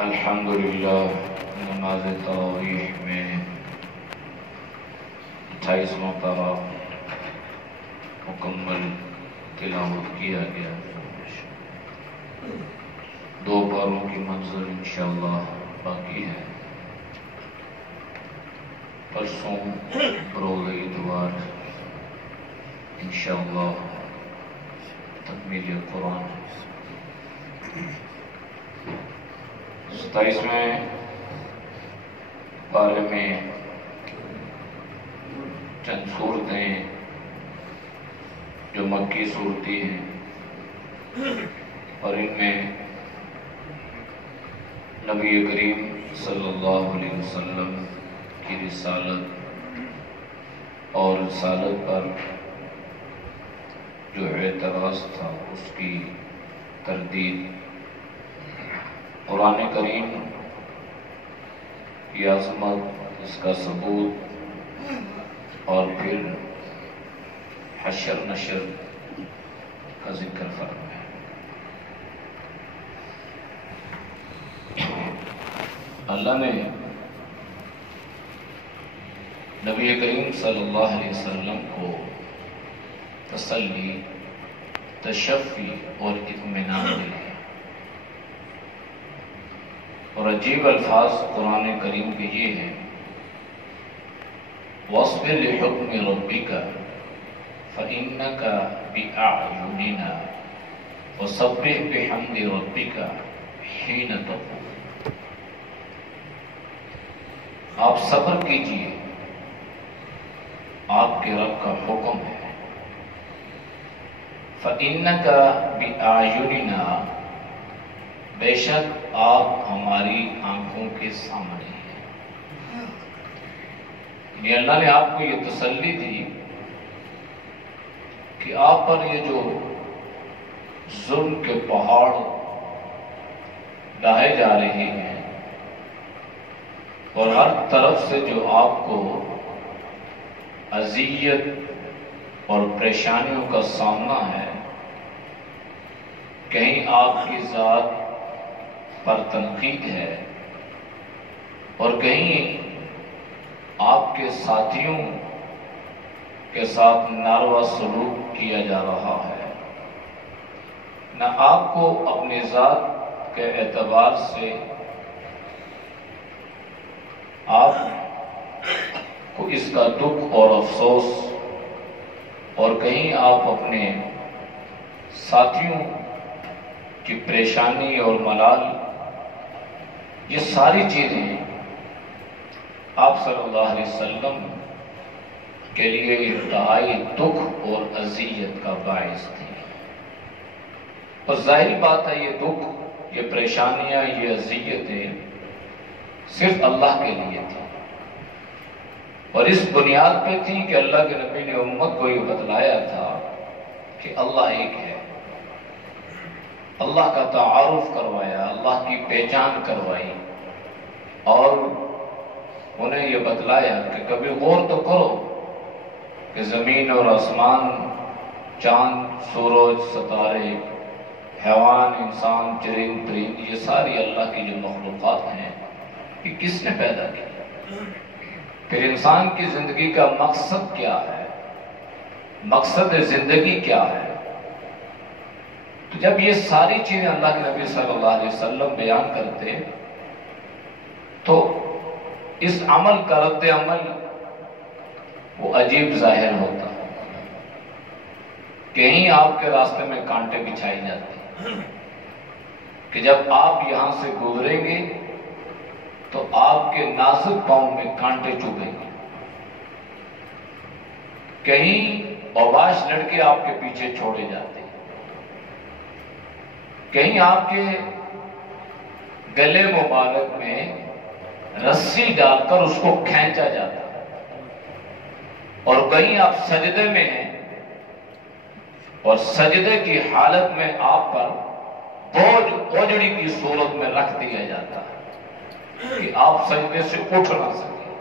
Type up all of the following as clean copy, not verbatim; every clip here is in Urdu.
الحمدللہ نماز تراویح میں 28واں پارہ مکمل تلاوت کیا گیا۔ 2 پاروں کی منزل انشاءاللہ باقی ہے۔ پرسوں روز اتوار انشاءاللہ تکمیل قرآن 27ویں پارے میں چند صورتیں جو مکی صورتی ہیں اور ان میں نبی کریم صلی اللہ علیہ وسلم کی رسالت اور رسالت پر جو اعتراض تھا اس کی تردید، قرآن کریم کی عظمت، اس کا ثبوت اور پھر حشر نشر کا ذکر فرمایا۔ اللہ نے نبی کریم صلی اللہ علیہ وسلم کو تسلی، تشفی اور اطمینان دیا اور عجیب الفاظ قرآن کریم کے یہ ہیں: وَاصْبِرْ لِحُكْمِ رَبِّكَ فَإِنَّكَ بِأَعْيُنِنَا وَسَبِّحْ بِحَمْدِ رَبِّكَ حِينَ تَقُومُ۔ آپ صبر کیجئے، آپ کے رب کا حکم ہے۔ فَإِنَّكَ بِأَعْيُنِنَا، بے شک آپ ہماری آنکھوں کے سامنے ہیں۔ یعنی اللہ نے آپ کو یہ تسلی دی کہ آپ پر یہ جو ظلم کے پہاڑ ڈھائے جا رہے ہیں اور ہر طرف سے جو آپ کو اذیت اور پریشانیوں کا سامنا ہے، کہیں آپ کی ذات پر تنقید ہے اور کہیں آپ کے ساتھیوں کے ساتھ ناروا سلوک کیا جا رہا ہے، نہ آپ کو اپنی ذات کے اعتبار سے آپ کو اس کا دکھ اور افسوس، اور کہیں آپ اپنے ساتھیوں کی پریشانی اور ملال، یہ ساری چیزیں آپ صلی اللہ علیہ وسلم کے لیے انتہائی دکھ اور اذیت کا باعث تھی۔ اور ظاہری بات ہے، یہ دکھ، یہ پریشانیاں، یہ اذیتیں صرف اللہ کے لیے تھی اور اس بنیاد پہ تھی کہ اللہ کے نبی نے امت کو یہ بتلایا تھا کہ اللہ ایک ہے۔ اللہ کا تعارف کروایا، اللہ کی پہچان کروائی اور انہیں یہ بتلایا کہ کبھی غور تو کرو کہ زمین اور آسمان، چاند، سورج، ستارے، حیوان، انسان، چرند، پرند، یہ ساری اللہ کی جو مخلوقات ہیں، یہ کس نے پیدا کی؟ پھر انسان کی زندگی کا مقصد کیا ہے؟ مقصد زندگی کیا ہے؟ تو جب یہ ساری چیزیں اللہ کے نبی صلی اللہ علیہ وسلم بیان کرتے تو اس عمل کا رد عمل وہ عجیب ظاہر ہوتا، کہیں آپ کے راستے میں کانٹے بچھائی جاتے کہ جب آپ یہاں سے گزریں گے تو آپ کے نازک پاؤں میں کانٹے چبھیں گے، کہیں اوباش لڑکے آپ کے پیچھے چھوڑے جاتے، کہیں آپ کے گلے مبارک میں رسی ڈال کر اس کو کھینچا جاتا، اور کہیں آپ سجدے میں ہیں اور سجدے کی حالت میں آپ پر بوجھ اوجڑی کی صورت میں رکھ دیا جاتا کہ آپ سجدے سے اٹھ نہ سکیں۔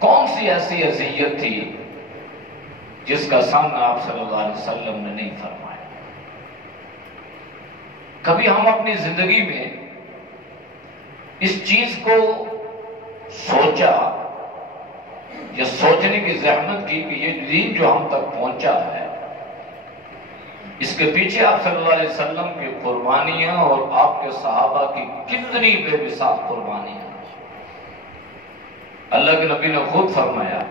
کون سی ایسی اذیت تھی جس کا سامنا آپ صلی اللہ علیہ وسلم نے نہیں فرمایا؟ کبھی ہم اپنی زندگی میں اس چیز کو سوچا یا سوچنے کی زحمت کی کہ یہ دین جو ہم تک پہنچا ہے اس کے پیچھے آپ صلی اللہ علیہ وسلم کی قربانیاں اور آپ کے صحابہ کی کتنی بے مثال قربانیاں. اللہ کے نبی نے خود فرمایا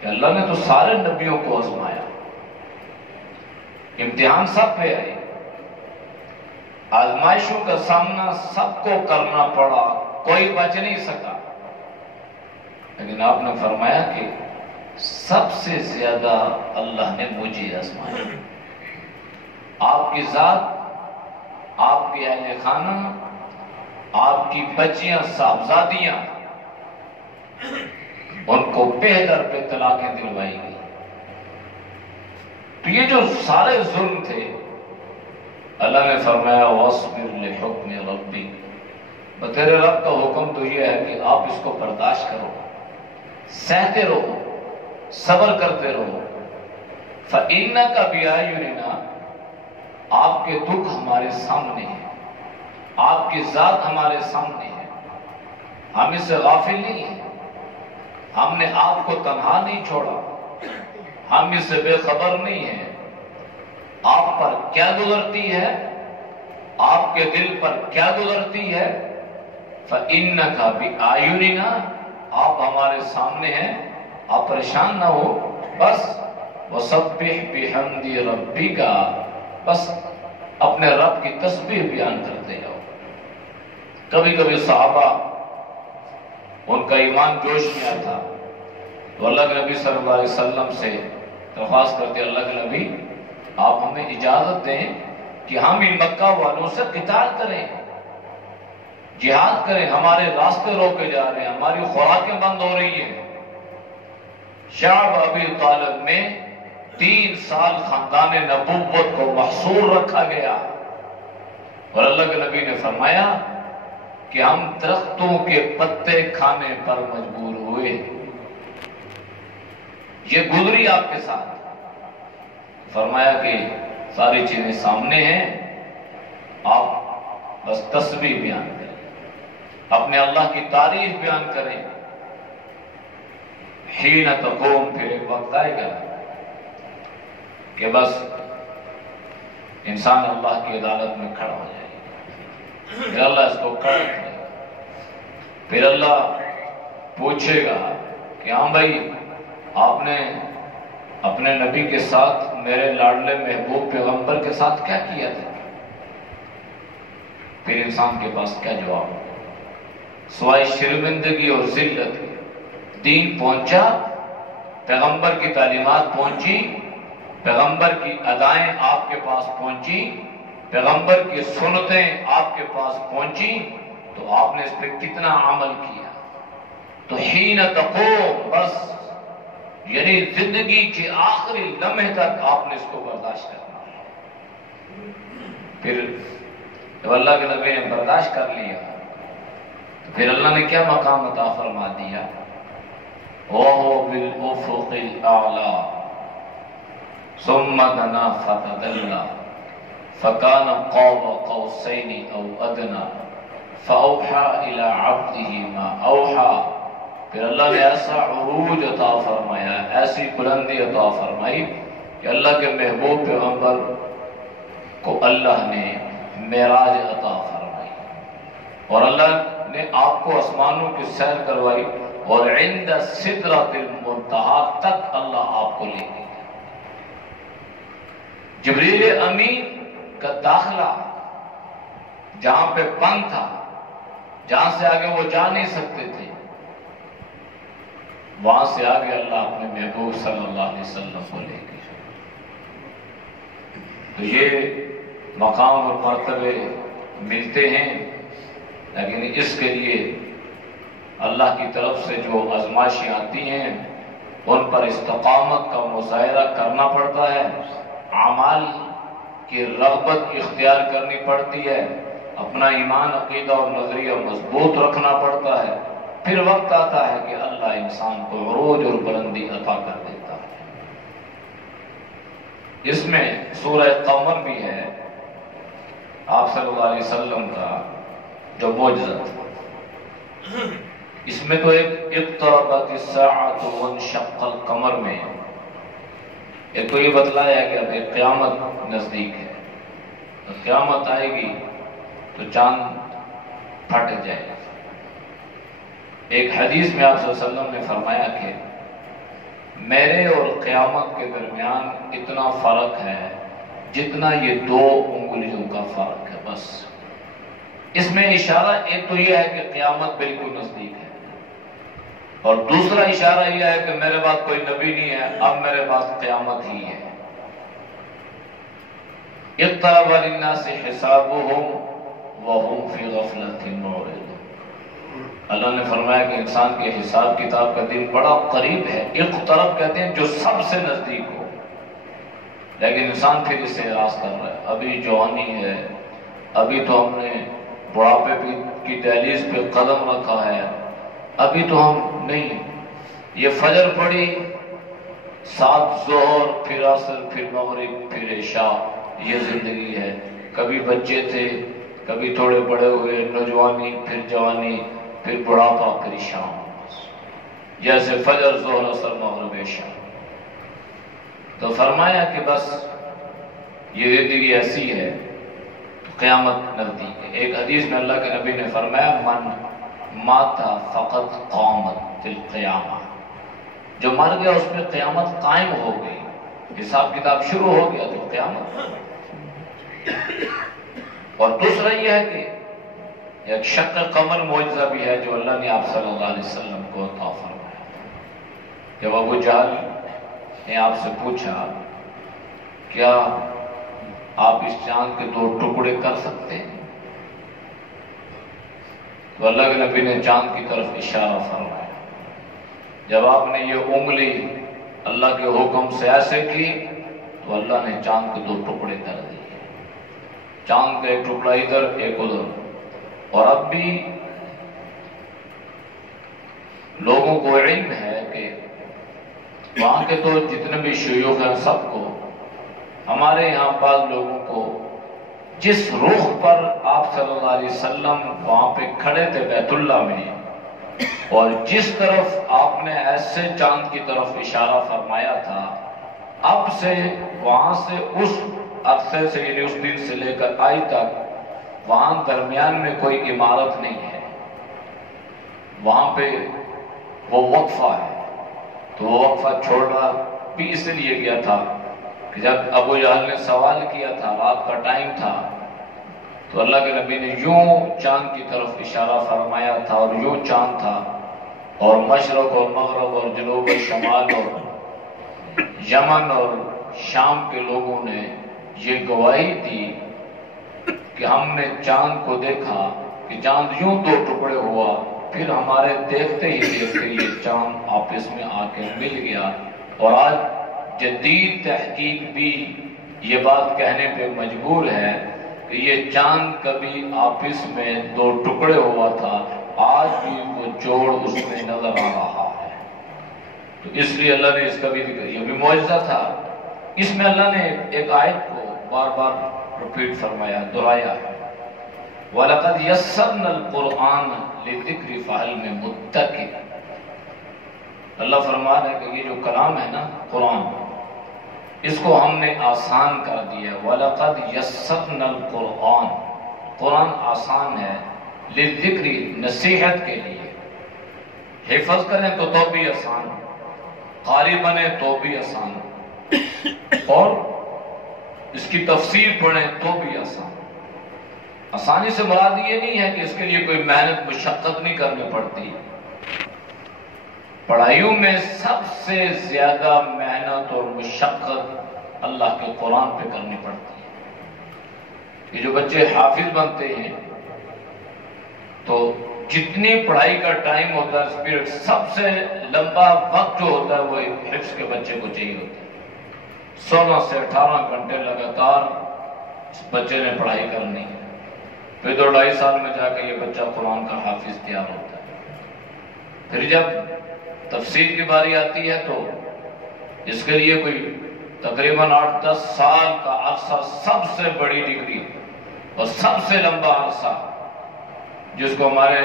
کہ اللہ نے تو سارے نبیوں کو آزمایا، امتحان سب پہ آئے، آزمائشوں کا سامنا سب کو کرنا پڑا، کوئی بچ نہیں سکا، لیکن آپ نے فرمایا کہ سب سے زیادہ اللہ نے مجھے آزمایا. آپ کی ذات، آپ کے اہل خانہ، آپ کی بچیاں صاحبزادیاں، ان کو بہتر پہ طلاقیں دلوائی گئی. تو یہ جو سارے ظلم تھے اللہ نے فرمایا وَاصْبِرْ لِحُکْمِ رَبِّكَ، تیرے رب کا حکم تو یہ ہے کہ آپ اس کو برداشت کرو، سہتے رہو، صبر کرتے رہو. فَإِنَّكَ بِأَعْيُنِنَا، آپ کے دکھ ہمارے سامنے ہیں، آپ کی ذات ہمارے سامنے ہے، ہم اس سے غافل نہیں ہیں، ہم نے آپ کو تنہا نہیں چھوڑا، ہم اس سے بے خبر نہیں ہیں. آپ پر کیا گزرتی ہے، آپ کے دل پر کیا گزرتی ہے. فَإِنَّكَ بِأَعْيُنِنَا، آپ ہمارے سامنے ہیں، آپ پریشان نہ ہو. بس وَسَبِّحْ بِحَمْدِ رَبِّكَ، بس اپنے رب کی تسبیح بیان کرتے جاؤ. کبھی کبھی صحابہ ان کا ایمان جوش میں آتا تو اللہ کے نبی صلی اللہ علیہ وسلم سے درخواست کرتے، اللہ کے نبی آپ ہمیں اجازت دیں کہ ہم ان مکہ والوں سے قتال کریں، جہاد کریں، ہمارے راستے روکے جا رہے ہیں، ہماری خوراکیں بند ہو رہی ہیں. شعب ابی طالب میں 3 سال خاندان نبوت کو محصور رکھا گیا، اور اللہ کے نبی نے فرمایا کہ ہم درختوں کے پتے کھانے پر مجبور ہوئے. یہ گزری آپ کے ساتھ. فرمایا کہ ساری چیزیں سامنے ہیں، آپ بس تسبیح بیان کریں، اپنے اللہ کی تعریف بیان کریں. حین تقوم، پھر ایک وقت آئے گا کہ بس انسان اللہ کی عدالت میں کھڑا ہو جائے گا، پھر اللہ اس کو کھڑا کرے گا، پھر اللہ پوچھے گا کہ ہاں بھائی آپ نے اپنے نبی کے ساتھ، میرے لاڈلے محبوب پیغمبر کے ساتھ کیا کیا تھا. پھر انسان کے پاس کیا جواب سوائے شرمندگی اور ذلت. دین پہنچا، پیغمبر کی تعلیمات پہنچی، پیغمبر کی ادائیں آپ کے پاس پہنچی، پیغمبر کی سنتیں آپ کے پاس پہنچی، تو آپ نے اس پہ کتنا عمل کیا. تو حین تقوم، بس یعنی زندگی کے آخری لمحے تک آپ نے اس کو برداشت کرنا ہے. پھر جب اللہ کے نبی نے برداشت کر لیا تو پھر اللہ نے کیا مقام عطا فرما دیا. وَهُوَ بِالْأُفُقِ الْأَعْلَى ثُمَّ دَنَا فَتَدَلَّى فَكَانَ قَابَ قَوْسَيْنِ أَوْ أَدْنَى فَأَوْحَى إِلَىٰ عَبْدِهِ مَا أَوْحَى. پھر اللہ نے ایسا عروج عطا فرمایا، ایسی بلندی عطا فرمائی کہ اللہ کے محبوب پیغمبر کو اللہ نے معراج عطا فرمائی، اور اللہ نے آپ کو آسمانوں کی سیر کروائی، اور عند سدرۃ المنتہی تک اللہ آپ کو لے گیا. جبریل امین کا داخلہ جہاں پہ بند تھا، جہاں سے آگے وہ جا نہیں سکتے تھے، وہاں سے آگے اللہ اپنے محبوب صلی اللہ علیہ وسلم کو لے گئے. تو یہ مقام اور مرتبے ملتے ہیں، لیکن اس کے لیے اللہ کی طرف سے جو آزمائشیں آتی ہیں ان پر استقامت کا مظاہرہ کرنا پڑتا ہے، اعمال کی رغبت اختیار کرنی پڑتی ہے، اپنا ایمان، عقیدہ اور نظریہ مضبوط رکھنا پڑتا ہے. پھر وقت آتا ہے کہ اللہ انسان کو عروج اور بلندی عطا کر دیتا ہے. اس میں سورہ قمر بھی ہے، آپ صلی اللہ علیہ وسلم کا جو معجزہ تھا. اس میں تو ایک اقتربت الساعۃ وانشق القمر میں ایک تو یہ بتلایا کہ اب ایک قیامت نزدیک ہے، قیامت آئے گی تو چاند پھٹ جائے گا۔ ایک حدیث میں آپ صلی اللہ علیہ وسلم نے فرمایا کہ میرے اور قیامت کے درمیان اتنا فرق ہے جتنا یہ 2 انگلیوں کا فرق ہے، بس۔ اس میں اشارہ ایک تو یہ ہے کہ قیامت بالکل نزدیک ہے، اور دوسرا اشارہ یہ ہے کہ میرے بعد کوئی نبی نہیں ہے، اب میرے پاس قیامت ہی ہے۔ اقترب للناس حسابهم وهم في غفلة معرضون۔ اللہ نے فرمایا کہ انسان کے حساب کتاب کا دن بڑا قریب ہے۔ اقترب کہتے ہیں جو سب سے نزدیک ہو، لیکن انسان پھر اس سے اعراض کر رہا ہے۔ ابھی جوانی ہے، ابھی تو ہم نے بڑھاپے کی دہلیز پہ قدم رکھا ہے، ابھی تو ہم نہیں۔ یہ فجر پڑی، 7 ظہر، پھر عصر، پھر مغرب، پھر عشاء، یہ زندگی ہے۔ کبھی بچے تھے، کبھی تھوڑے بڑے ہوئے، نوجوانی، پھر جوانی، پھر بڑھاپا، پھر شام، جیسے فجر، ظہر، عصر، مغرب، عشاء۔ تو فرمایا کہ بس یہ زندگی ایسی ہے، قیامت نزدیک ہے۔ ایک حدیث میں اللہ کے نبی نے فرمایا من مات فقط قامت القیامہ، جو مر گیا اس میں قیامت قائم ہو گئی، حساب کتاب شروع ہو گیا تو قیامت۔ اور دوسرا یہ ہے کہ ایک شق قمر معجزہ بھی ہے جو اللہ نے آپ صلی اللہ علیہ وسلم کو عطا فرمایا۔ جب ابو جہل نے آپ سے پوچھا کیا آپ اس چاند کے 2 ٹکڑے کر سکتے ہیں، تو اللہ کے نبی نے چاند کی طرف اشارہ فرمایا۔ جب آپ نے یہ انگلی اللہ کے حکم سے ایسے کی تو اللہ نے چاند کے 2 ٹکڑے کر دیے، چاند کا ایک ٹکڑا ادھر، ایک ادھر۔ اور اب بھی لوگوں کو علم ہے کہ وہاں کے تو جتنے بھی شیوخ ہیں سب کو، ہمارے یہاں بعض لوگوں کو جس رخ پر آپ صلی اللہ علیہ وسلم وہاں پہ کھڑے تھے بیت اللہ میں، اور جس طرف آپ نے ایسے چاند کی طرف اشارہ فرمایا تھا، اب سے وہاں سے اس عرصے سے، یعنی اس دن سے لے کر آج تک، وہاں درمیان میں کوئی عمارت نہیں ہے، وہاں پہ وہ وقفہ ہے۔ تو وہ وقفہ چھوڑنا بھی اس لیے گیا تھا کہ جب ابو جہل نے سوال کیا تھا، رات کا ٹائم تھا، تو اللہ کے نبی نے یوں چاند کی طرف اشارہ فرمایا تھا، اور یوں چاند تھا، اور مشرق اور مغرب اور جنوب اور شمال اور یمن اور شام کے لوگوں نے یہ گواہی دی کہ ہم نے چاند کو دیکھا کہ چاند یوں 2 ٹکڑے ہوا، پھر ہمارے دیکھتے ہی دیکھتے یہ چاند آپس میں آ کے مل گیا۔ اور آج جدید تحقیق بھی یہ بات کہنے پہ مجبور ہے کہ یہ چاند کبھی آپس میں 2 ٹکڑے ہوا تھا، آج بھی وہ جوڑ اس میں نظر آ رہا ہے۔ تو اس لیے اللہ نے اس کا بھی ذکر، یہ بھی معجزہ تھا۔ اس میں اللہ نے ایک آیت کو بار بار ریپیٹ فرمایا، دہرایا ہے، وَلَقَدْ يَسَّرْنَا الْقُرْآنَ لِلذِّكْرِ فَهَلْ مِن مُدَّكِرٍ۔ اللہ فرما رہا ہے کہ یہ جو کلام ہے نا، قرآن، اس کو ہم نے آسان کر دیا۔ وَلَقَدْ يَسَّرْنَا الْقُرْآنَ، قرآن آسان ہے، لِلذِّكْرِ، نصیحت کے لیے، حفظ کریں تو بھی آسان، قاری بنے تو بھی آسان، اور اس کی تفسیر پڑھیں تو بھی آسان۔ آسانی سے مراد یہ نہیں ہے کہ اس کے لیے کوئی محنت مشقت نہیں کرنی پڑتی۔ پڑھائیوں میں سب سے زیادہ محنت اور مشقت اللہ کے قرآن پہ کرنی پڑتی ہے۔ یہ جو بچے حافظ بنتے ہیں تو جتنی پڑھائی کا ٹائم ہوتا ہے، اسپیڈ، سب سے لمبا وقت جو ہوتا ہے وہ حفظ کے بچے کو چاہیے ہوتا ہے۔ 16 سے 18 گھنٹے لگاتار اس بچے نے پڑھائی کرنی ہے، پھر 2-2.5 سال میں جا کے یہ بچہ قرآن کا حافظ تیار ہوتا ہے۔ پھر جب تفسیر کی باری آتی ہے تو اس کے لیے کوئی تقریباً 8-10 سال کا عرصہ، سب سے بڑی ڈگری اور سب سے لمبا عرصہ، جس کو ہمارے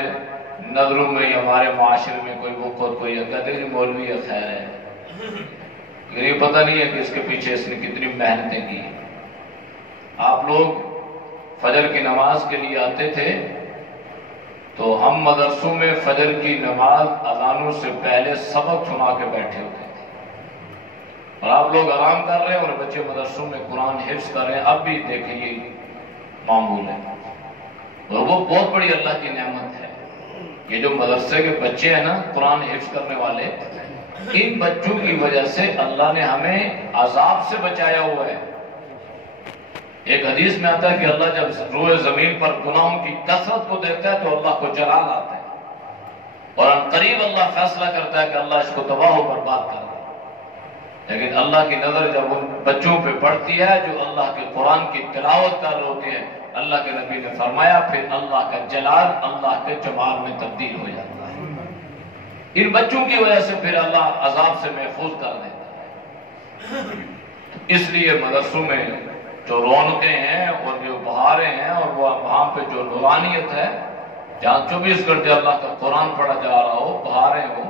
نظروں میں ہمارے معاشرے میں کوئی بک اور کوئی کہتے ہیں مولوی ہے خیر ہے، لیکن یہ پتہ نہیں ہے کہ اس کے پیچھے اس نے کتنی محنتیں کی۔ آپ لوگ فجر کی نماز کے لیے آتے تھے تو ہم مدرسوں میں فجر کی نماز اذانوں سے پہلے سبق سنا کے بیٹھے ہوتے تھے، اور آپ لوگ آرام کر رہے ہیں اور بچے مدرسوں میں قرآن حفظ کر رہے ہیں۔ اب بھی دیکھیں یہ معمول ہے، اور وہ بہت بڑی اللہ کی نعمت ہے۔ یہ جو مدرسے کے بچے ہیں نا قرآن حفظ کرنے والے، ان بچوں کی وجہ سے اللہ نے ہمیں عذاب سے بچایا ہوا ہے۔ ایک حدیث میں آتا ہے کہ اللہ جب روئے زمین پر گناہوں کی کثرت کو دیکھتا ہے تو اللہ کو جلال آتا ہے، اور ان قریب اللہ فیصلہ کرتا ہے کہ اللہ اس کو تباہ و برباد کر دے۔ لیکن اللہ کی نظر جب ان بچوں پہ پڑتی ہے جو اللہ کے قرآن کی تلاوت کر رہے ہوتے ہیں، اللہ کے نبی نے فرمایا پھر اللہ کا جلال اللہ کے جمال میں تبدیل ہو جاتا ہے۔ ان بچوں کی وجہ سے پھر اللہ عذاب سے محفوظ کر دیتا ہے۔ اس لیے مدرسوں میں جو رونقیں ہیں اور جو بہاریں ہیں اور وہاں پہ جو نورانیت ہے، جہاں 24 گھنٹے اللہ کا قرآن پڑھا جا رہا ہو، بہاریں ہوں،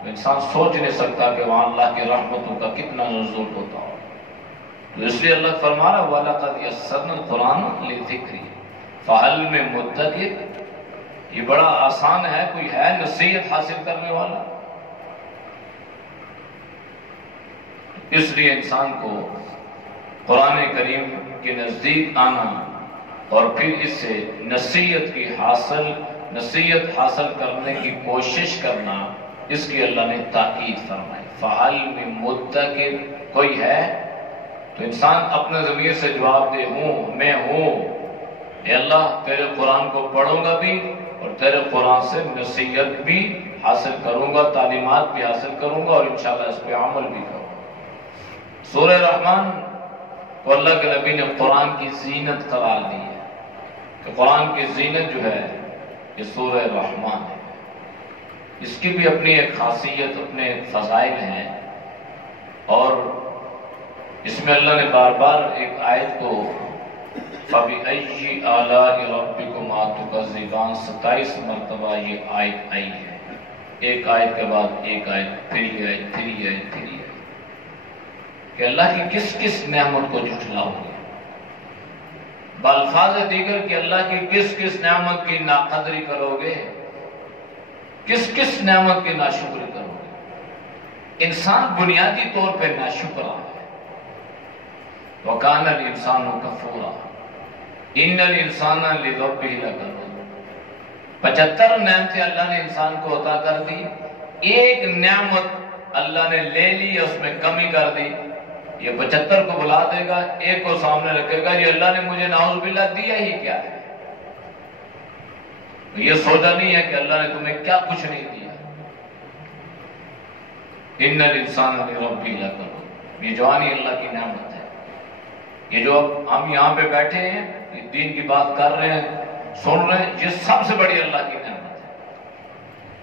تو انسان سوچ نہیں سکتا کہ وہاں اللہ کی رحمتوں کا کتنا نزول ہوتا ہو۔ تو اس لیے اللہ فرما رہا وَلَقَدْ يَسَّرْنَا الْقُرْآنَ لِلذِّكْرِ فَهَلْ مِن مُدَّكِرٍ۔ یہ بڑا آسان ہے، کوئی ہے نصیحت حاصل کرنے والا؟ اس لیے انسان کو قرآن کریم کے نزدیک آنا اور پھر اس سے نصیحت حاصل کرنے کی کوشش کرنا، اس کی اللہ نے تاکید فرمائی۔ فَهَلْ مِن مُدَّكِرٍ، کوئی ہے؟ تو انسان اپنے ضمیر سے جواب دے، ہوں، میں ہوں، اے اللہ تیرے قرآن کو پڑھوں گا بھی اور تیرے قرآن سے نصیحت بھی حاصل کروں گا، تعلیمات بھی حاصل کروں گا، اور انشاءاللہ اس پہ عمل بھی کروں گا۔ سورہ رحمان کو اللہ کے نبی نے قرآن کی زینت قرار دی ہے کہ قرآن کی زینت جو ہے یہ سورہ رحمان ہے۔ اس کی بھی اپنی ایک خاصیت، اپنے ایک فضائل ہیں، اور اس میں اللہ نے بار بار ایک آیت کو فَبِأَيِّ آلَاءِ رَبِّكُمَا تُكَذِّبَانِ 27 مرتبہ یہ آیت آئی ہے، ایک آیت کے بعد ایک آیت، پھر یہ آیت، پھر یہ آیت، پھر یہ آیت، کہ اللہ کی کس کس نعمت کو جھٹلاؤ گے، بالفاظ دیگر کہ اللہ کی کس کس نعمت کی ناقدری کرو گے، کس کس نعمت کی ناشکری کرو گے۔ انسان بنیادی طور پہ ناشکرا ہے۔ وَكَانَ الْإِنسَانُ كَفُورًا إِنَّ الْإِنسَانَ لِرَبِّهِ لَكَنُودٌ۔ 75 نعمتیں اللہ نے انسان کو عطا کر دی، ایک نعمت اللہ نے لے لی، اس میں کمی کر دی، یہ 75 کو بلا دے گا، ایک کو سامنے رکھے گا، یہ اللہ نے مجھے نعوذ باللہ دیا ہی کیا ہے؟ یہ سوچا نہیں ہے کہ اللہ نے تمہیں کیا کچھ نہیں دیا۔ إِنَّ الْإِنسَانَ لِرَبِّهِ لَكَنُودٌ، یہ جوانی اللہ کی نعمت ہے۔ یہ جو اب ہم یہاں پہ بیٹھے ہیں، یہ دین کی بات کر رہے ہیں، سن رہے ہیں، یہ سب سے بڑی اللہ کی نعمت ہے۔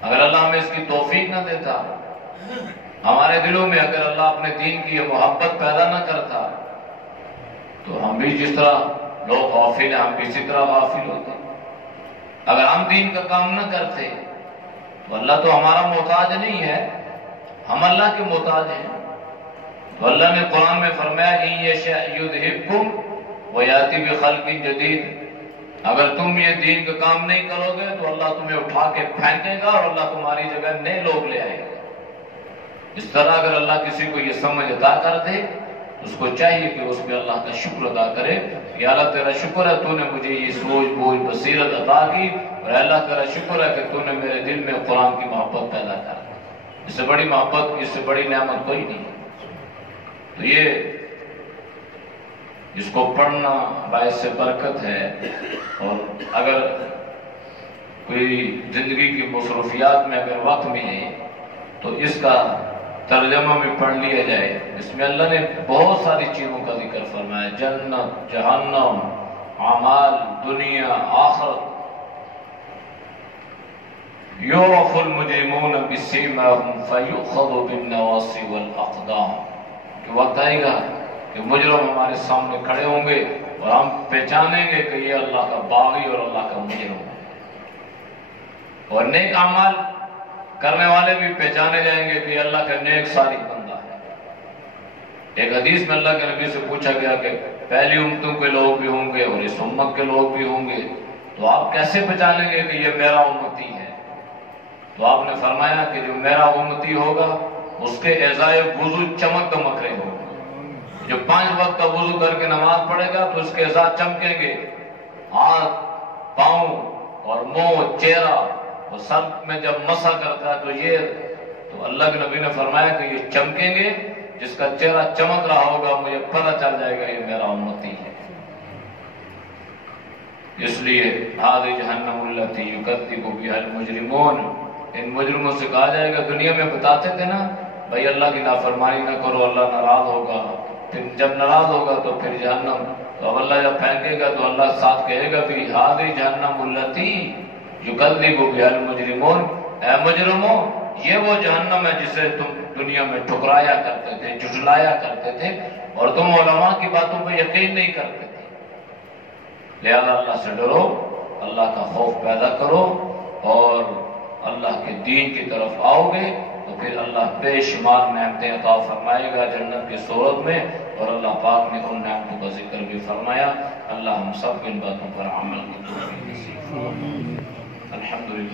اگر اللہ ہمیں اس کی توفیق نہ دیتا، ہمارے دلوں میں اگر اللہ اپنے دین کی یہ محبت پیدا نہ کرتا، تو ہم بھی جس طرح لوگ غافل ہیں، ہم بھی اسی طرح غافل ہوتے۔ اگر ہم دین کا کام نہ کرتے تو اللہ تو ہمارا محتاج نہیں ہے، ہم اللہ کے محتاج ہیں۔ تو اللہ نے قرآن میں فرمایا إِن يَشَأْ يُذْهِبْكُمْ وَيَأْتِ بِخَلْقٍ جَدِيدٍ، اگر تم یہ دین کا کام نہیں کرو گے تو اللہ تمہیں اٹھا کے پھینکے گا اور اللہ تمہاری جگہ نئے لوگ لے آئے گا۔ اس طرح اگر اللہ کسی کو یہ سمجھ عطا کر دے، اس کو چاہیے کہ اس پہ اللہ کا شکر ادا کرے کہ اللہ تیرا شکر ہے تو نے مجھے یہ سوچ بوجھ بصیرت عطا کی، اور اللہ تیرا شکر ہے کہ تو نے میرے دل میں قرآن کی محبت پیدا کر دی۔ اس سے بڑی محبت، اس سے بڑی نعمت کوئی نہیں۔ تو یہ اس کو پڑھنا باعث برکت ہے، اور اگر کوئی زندگی کی مصروفیات میں اگر وقت ملے تو اس کا ترجمہ میں پڑھ لیا جائے۔ اس میں اللہ نے بہت ساری چیزوں کا ذکر فرمایا، جنت، جہنم، اعمال، دنیا، آخرت۔ یعرف المجرمون بسیماہم فیؤخذ بالنواصی والاقدام، کہ وقت آئے گا کہ مجرم ہمارے سامنے کھڑے ہوں گے اور ہم پہچانیں گے کہ یہ اللہ کا باغی اور اللہ کا مجرم ہے۔ اور نیک اعمال کرنے والے بھی پہچانے جائیں گے کہ اللہ کا نیک صالح بندہ ہے۔ ایک حدیث میں اللہ کے نبی سے پوچھا گیا کہ پہلی امتوں کے لوگ بھی ہوں گے اور اس امت کے لوگ بھی ہوں گے، تو آپ کیسے پہچانیں گے کہ یہ میرا امتی ہے؟ تو آپ نے فرمایا کہ جو میرا امتی ہوگا اس کے اعضائے وضو چمک دمک رہے ہوگا۔ جو 5 وقت کا وضو کر کے نماز پڑھے گا تو اس کے اعضاء چمکیں گے، ہاتھ، پاؤں اور منہ، چہرہ اور سر میں جب مسح کرتا ہے تو اللہ کے نبی نے فرمایا کہ یہ چمکیں گے، جس کا چہرہ چمک رہا ہوگا مجھے پتہ چل جائے گا یہ میرا امتی ہے۔ اس لیے ہذہ جہنم التی یکذب بہا المجرمون، ان مجرموں سے کہا جائے گا، دنیا میں بتاتے تھے نا بھائی اللہ کی نافرمانی نہ کرو، اللہ ناراض ہوگا، پھر جب ناراض ہوگا تو پھر جہنم، تو اب اللہ جب پھینکے گا تو اللہ ساتھ کہے گا بھی ہذہ جہنم التی یکذب بہا المجرمون، اے مجرموں یہ وہ جہنم ہے جسے تم دنیا میں ٹھکرایا کرتے تھے، جھٹلایا کرتے تھے، اور تم علماء کی باتوں پہ یقین نہیں کرتے تھے۔ لہذا اللہ سے ڈرو، اللہ کا خوف پیدا کرو، اور اللہ کے دین کی طرف آؤ گے تو پھر اللہ بے شمار نعمتیں عطا فرمائے گا جنت کی صورت میں، اور اللہ پاک نے ان نعمتوں کا ذکر بھی فرمایا۔ اللہ ہم سب کو ان باتوں پر عمل کی توفیق نصیب فرمائے۔ الحمدللہ۔